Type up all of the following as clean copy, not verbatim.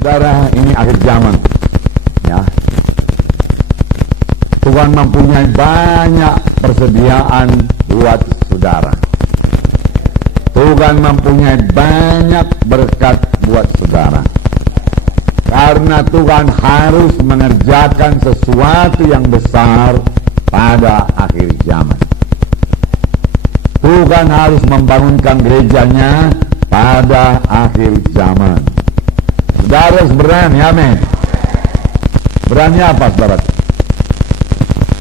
Saudara, ini akhir zaman, ya. Tuhan mempunyai banyak persediaan buat saudara. Tuhan mempunyai banyak berkat buat saudara. Karena Tuhan harus mengerjakan sesuatu yang besar pada akhir zaman. Tuhan harus membangunkan gerejanya pada akhir zaman. Saudara harus berani, amin. Berani apa, saudara?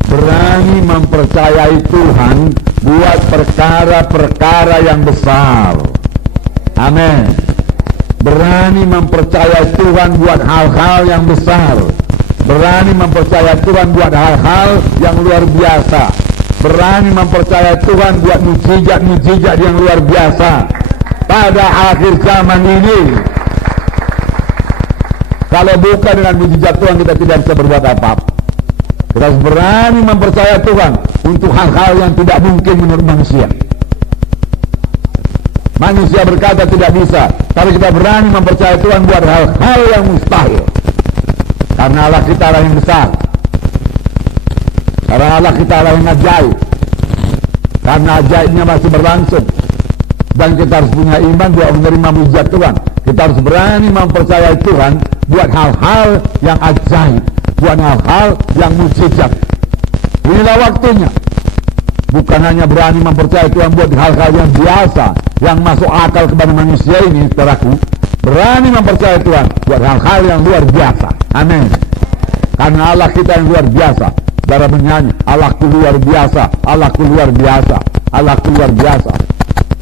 Berani mempercayai Tuhan buat perkara-perkara yang besar. Amin. Berani mempercayai Tuhan buat hal-hal yang besar. Berani mempercayai Tuhan buat hal-hal yang luar biasa. Berani mempercayai Tuhan buat mujizat-mujizat yang luar biasa pada akhir zaman ini. Kalau bukan dengan mujizat Tuhan, kita tidak bisa berbuat apa-apa. Kita harus berani mempercayai Tuhan untuk hal-hal yang tidak mungkin menurut manusia. Manusia berkata tidak bisa, tapi kita berani mempercayai Tuhan buat hal-hal yang mustahil. Karena Allah kita Allah yang besar. Karena Allah kita Allah yang ajaib. Karena ajaibnya masih berlangsung. Dan kita harus punya iman buat menerima mujizat Tuhan. Kita harus berani mempercayai Tuhan buat hal-hal yang ajaib, buat hal-hal yang mujizat. Inilah waktunya. Bukan hanya berani mempercayai Tuhan buat hal-hal yang biasa, yang masuk akal kepada manusia ini, saudaraku. Berani mempercayai Tuhan buat hal-hal yang luar biasa. Amin. Karena Allah kita yang luar biasa. Saudara menyanyi, Allahku luar biasa, Allahku luar biasa, Allahku luar biasa.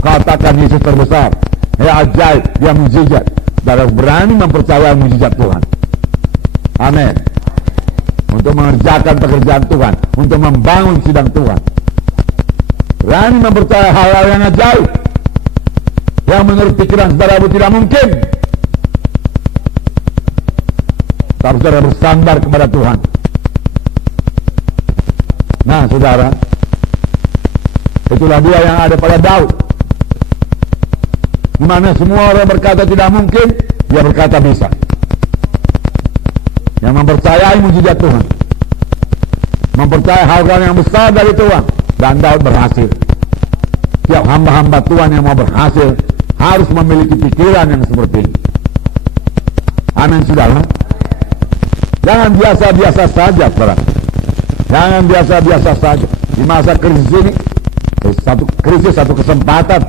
Katakan Yesus terbesar, ya ajaib, dia mujizat. Saudara berani mempercayai mujizat Tuhan. Amin. Untuk mengerjakan pekerjaan Tuhan, untuk membangun sidang Tuhan. Berani mempercayai hal-hal yang ajaib, yang menurut pikiran saudara tidak mungkin. Tapi saudara bersandar kepada Tuhan. Nah, saudara, itulah dia yang ada pada Daud. Di mana semua orang berkata tidak mungkin, dia berkata bisa. Yang mempercayai mujizat Tuhan, mempercayai hal-hal yang besar dari Tuhan, dan Daud berhasil. Tiap hamba-hamba Tuhan yang mau berhasil harus memiliki pikiran yang seperti ini. Amin, saudara. Jangan biasa-biasa saja, saudara. Jangan biasa-biasa saja. Di masa krisis ini, satu kesempatan,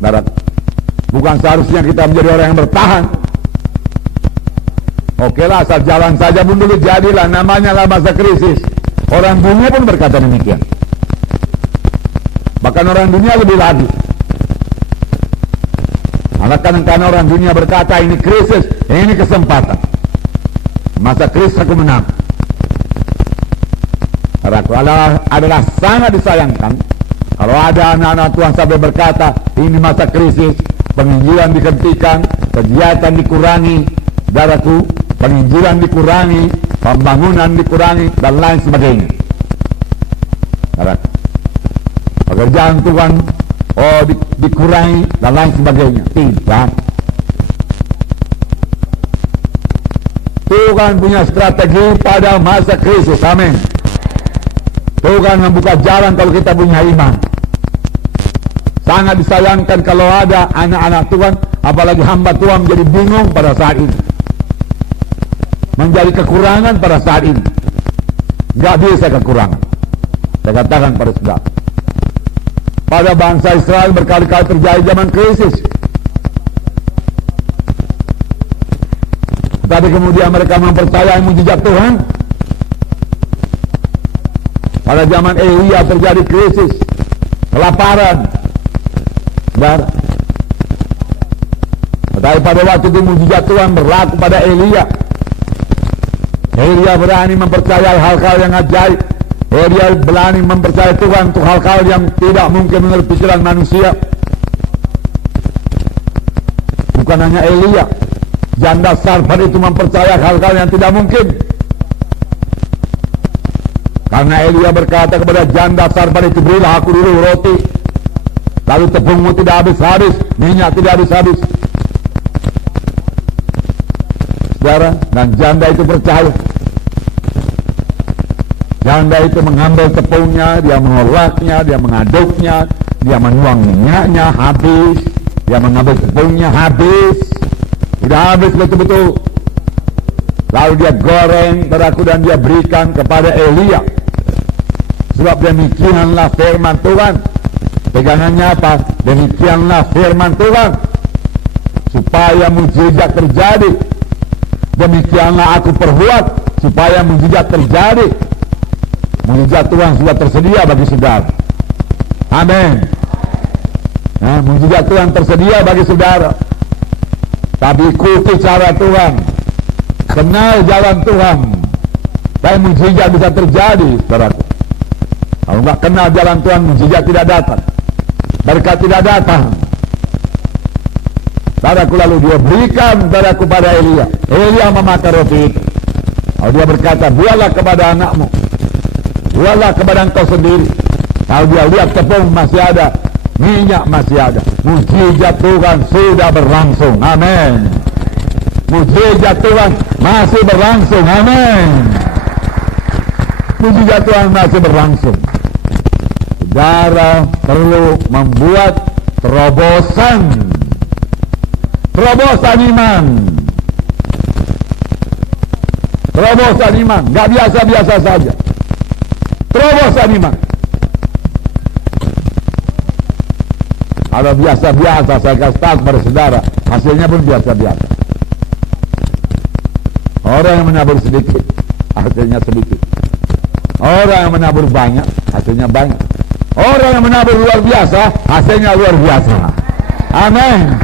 saudara. Bukan seharusnya kita menjadi orang yang bertahan. Oke lah, asal jalan saja pun dulu jadilah, namanya lah masa krisis. Orang dunia pun berkata demikian. Bahkan orang dunia lebih lagi. Karena orang dunia berkata ini krisis, ini kesempatan. Masa krisis aku menang. Adalah sangat disayangkan kalau ada anak-anak Tuhan sampai berkata ini masa krisis, penginjilan dihentikan, kegiatan dikurangi, saudaraku, penginjilan dikurangi, pembangunan dikurangi, dan lain sebagainya. Pekerjaan Tuhan dikurangi dan lain sebagainya. Tidak. Tuhan punya strategi pada masa krisis. Amin. Tuhan membuka jalan kalau kita punya iman. Sangat disayangkan kalau ada anak-anak Tuhan, apalagi hamba Tuhan, menjadi bingung pada saat ini, menjadi kekurangan pada saat ini. Gak bisa kekurangan. Saya katakan pada saudara, pada bangsa Israel berkali-kali terjadi zaman krisis, tapi kemudian mereka mempercayai mujizat Tuhan. Pada zaman Elia terjadi krisis, kelaparan, saudara. Tetapi pada waktu itu mujizat Tuhan berlaku pada Elia. Elia berani mempercayai hal-hal yang ajaib. Elia berani mempercayai Tuhan untuk hal-hal yang tidak mungkin menurut pikiran manusia. Bukan hanya Elia, janda Sarfat itu mempercayai hal-hal yang tidak mungkin. Karena Elia berkata kepada janda Sarfat itu, berilah aku dulu roti, lalu tepungmu tidak habis-habis, minyak tidak habis-habis. saudara, dan janda itu percaya. Janda itu mengambil tepungnya, dia mengolahnya, dia mengaduknya, dia menuang minyaknya habis, dia mengambil tepungnya habis, sudah habis betul-betul. Lalu dia goreng, saudaraku, dan dia berikan kepada Elia. Sebab demikianlah firman Tuhan. Pegangannya apa? Demikianlah firman Tuhan, supaya mujizat terjadi. Demikianlah aku perbuat supaya mujizat terjadi. Mujizat Tuhan sudah tersedia bagi saudara. Amin. Nah, mujizat Tuhan tersedia bagi saudara. Tapi ikuti cara Tuhan, kenal jalan Tuhan, dan mujizat bisa terjadi, saudaraku. Kalau enggak kenal jalan Tuhan, mujizat tidak datang, berkat tidak datang. Saudaraku, lalu dia berikan, saudaraku, pada Elia. Elia memakan roti itu. Lalu dia berkata, buatlah kepada anakmu, buatlah kepada engkau sendiri. Kalau dia lihat tepung masih ada, minyak masih ada, mujizat Tuhan sudah berlangsung. Amin. Mujizat Tuhan masih berlangsung. Amin. Mujizat Tuhan masih berlangsung. Saudara perlu membuat terobosan iman. Terobosan iman, gak biasa-biasa saja. Terobosan iman. Kalau biasa-biasa, saya kasih tahu kepada saudara, hasilnya pun biasa-biasa. Orang yang menabur sedikit, hasilnya sedikit. Orang yang menabur banyak, hasilnya banyak. Orang yang menabur luar biasa, hasilnya luar biasa. Amin.